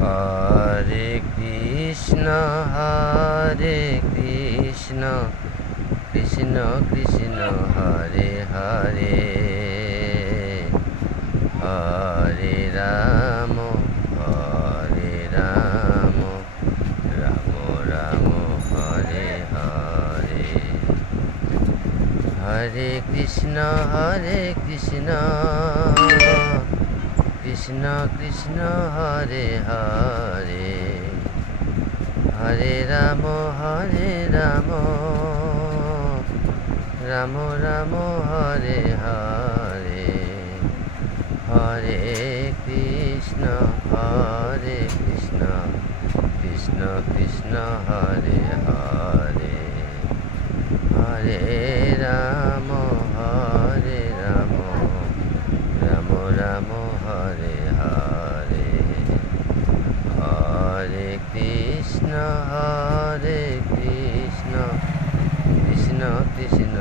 Hare Krishna Hare Krishna Krishna Krishna Hare Hare Hare Ram Ram Ram Hare Hare Hare Krishna Krishna Krishna Hare Hare Hare Ram Ram Ram Hare Hare Hare Krishna Krishna Krishna Hare Hare Hare Ram Ram Ram Hare Hare Hare Krishna Krishna Krishna